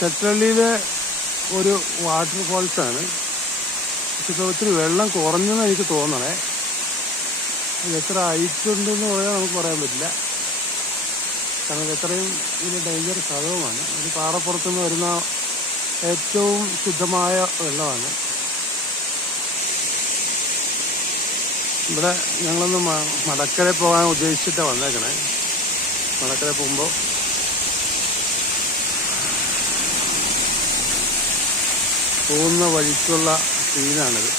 ചെറ്റള്ളിയിലെ ഒരു വാട്ടർഫോൾസാണ്. പക്ഷെ ഒത്തിരി വെള്ളം കുറഞ്ഞെന്ന് എനിക്ക് തോന്നണേ. എത്ര ഹൈറ്റ് ഉണ്ടെന്ന് പറയാൻ നമുക്ക് പറയാൻ പറ്റില്ല. കാരണം എത്രയും ഇതിന് ഡേഞ്ചർ സ്ഥലവുമാണ്. ഒരു പാറപ്പുറത്തുനിന്ന് വരുന്ന ഏറ്റവും ശുദ്ധമായ വെള്ളമാണ്. ഇവിടെ ഞങ്ങളൊന്ന് മടക്കര പോകാൻ ഉദ്ദേശിച്ചിട്ടാണ് വന്നേക്കണേ. മടക്കര പോകുമ്പോൾ പോകുന്ന വഴിക്കുള്ള സീനാണിത്.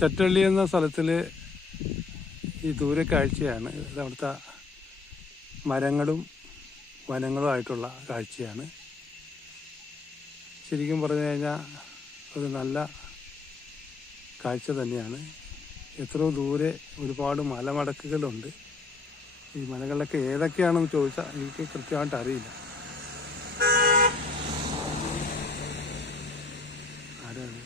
ചെറ്റള്ളി എന്ന സ്ഥലത്തിൽ ഈ ദൂരെ കാഴ്ചയാണ്. അവിടുത്തെ മരങ്ങളും വനങ്ങളുമായിട്ടുള്ള കാഴ്ചയാണ്. ശരിക്കും പറഞ്ഞു കഴിഞ്ഞാൽ ഒരു നല്ല കാഴ്ച തന്നെയാണ്. എത്രയോ ദൂരെ ഒരുപാട് മലമടക്കുകളുണ്ട്. ഈ മലകളിലൊക്കെ ഏതൊക്കെയാണെന്ന് ചോദിച്ചാൽ എനിക്ക് കൃത്യമായിട്ട് അറിയില്ല. ആരാണ്?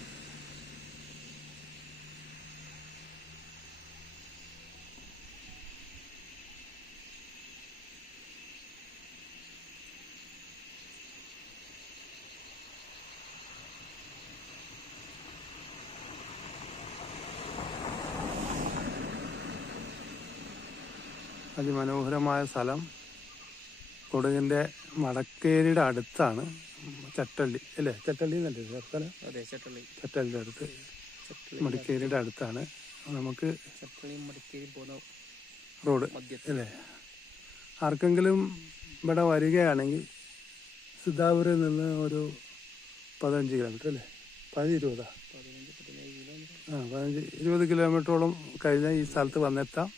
അതിമനോഹരമായ സ്ഥലം. കൊടകിൻ്റെ മടക്കേരിയുടെ അടുത്താണ് ചെറ്റള്ളി അല്ലേ? ചെറ്റള്ളി എന്നല്ലേ സ്ഥലം? അതെ, ചെറ്റള്ളി. ചെറ്റള്ളിയുടെ അടുത്ത്, മടക്കേരിയുടെ അടുത്താണ്. നമുക്ക് മടക്കേരി പോകുന്ന റോഡ് അല്ലേ? ആർക്കെങ്കിലും ഇവിടെ വരികയാണെങ്കിൽ സിദ്ധാപുരയിൽ നിന്ന് ഒരു 15 കിലോമീറ്റർ അല്ലേ? 15-20 15-20 കിലോമീറ്ററോളം കഴിഞ്ഞാൽ ഈ സ്ഥലത്ത് വന്നെത്താം.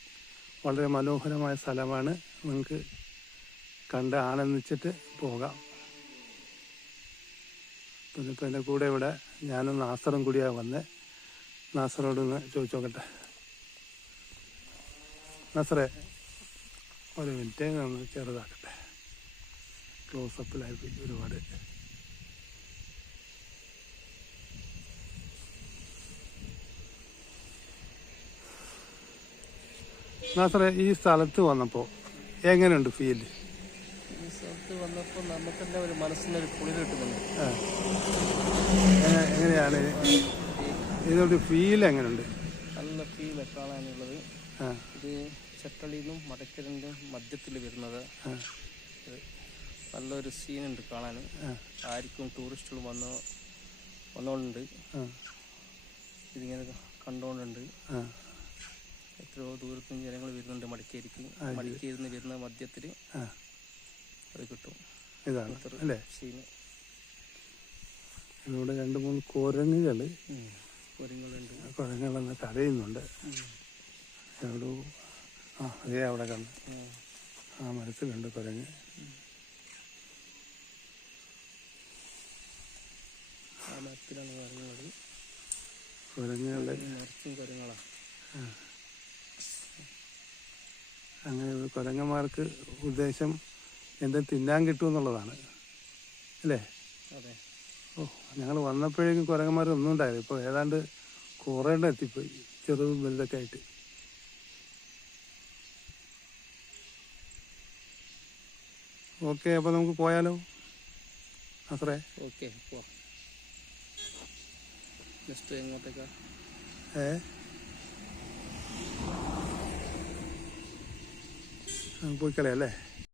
വളരെ മനോഹരമായ സ്ഥലമാണ്. നിങ്ങൾക്ക് കണ്ട് ആനന്ദിച്ചിട്ട് പോകാം. പിന്നെ ഇപ്പം എൻ്റെ കൂടെ ഇവിടെ ഞാനും നാസറും കൂടിയാണ് വന്നത്. നാസറോടൊന്ന് ചോദിച്ചു നോക്കട്ടെ. നാസറേ, ഒരു മിനിറ്റ് ഒന്ന് ചെറുതാക്കട്ടെ. ക്ലോസപ്പിലായി ഒരുപാട്. നാസറേ, ഈ സ്ഥലത്ത് വന്നപ്പോൾ എങ്ങനെയുണ്ട് ഫീല്? ഈ സ്ഥലത്ത് വന്നപ്പോൾ നമുക്ക് തന്നെ ഒരു മനസ്സിനൊരു കുളിർ കിട്ടുന്നുണ്ട്. എങ്ങനെയാണ് ഇതിനൊരു ഫീൽ? എങ്ങനെയുണ്ട്? നല്ല ഫീല് കാണാനുള്ളത്. ഇത് ചെറ്റള്ളിയിൽ നിന്നും മടക്കരൻ്റെ മധ്യത്തിൽ വരുന്നത്. നല്ലൊരു സീനുണ്ട് കാണാൻ. ആർക്കും ടൂറിസ്റ്റുകൾ വന്നുകൊണ്ടുണ്ട്. ഇതിങ്ങനെ കണ്ടുകൊണ്ടുണ്ട്. എത്രയോ ദൂരത്തും ജനങ്ങൾ വരുന്നുണ്ട് മടക്കേരിക്ക്. മടക്കേരിയിൽ നിന്ന് വരുന്ന മധ്യത്തിൽ അത് കിട്ടും. ഇതാണ് അല്ലേ സീന്. ഇവിടെ 2-3 കുരങ്ങുകളുണ്ട്. കുരങ്ങുകളെന്ന് കരയുന്നുണ്ട്. എവിടെ? അതേ അവിടെ കണ്ട് ആ മരത്തിലുണ്ട് കുരങ്ങ്. ആ മരത്തിലാണ് കുരങ്ങുകൾ. കുരങ്ങുകളുടെ കുരങ്ങളാണ്. അങ്ങനെ കുരങ്ങന്മാർക്ക് ഉദ്ദേശം എന്തും തിന്നാൻ കിട്ടുമെന്നുള്ളതാണ് അല്ലേ? അതെ. ഞങ്ങൾ വന്നപ്പോഴേക്കും കുരങ്ങന്മാരൊന്നും ഉണ്ടായത്. ഇപ്പോൾ ഏതാണ്ട് കുറേ എണ്ണം എത്തിപ്പോയി, ചെറുതും വലുതൊക്കെ ആയിട്ട്. ഓക്കെ, അപ്പോൾ നമുക്ക് പോയാലോ നാസറേ? ഓക്കെ, പോവാം. നെക്സ്റ്റ് എങ്ങോട്ടേക്കാ? പോയിക്കളയല്ലേ?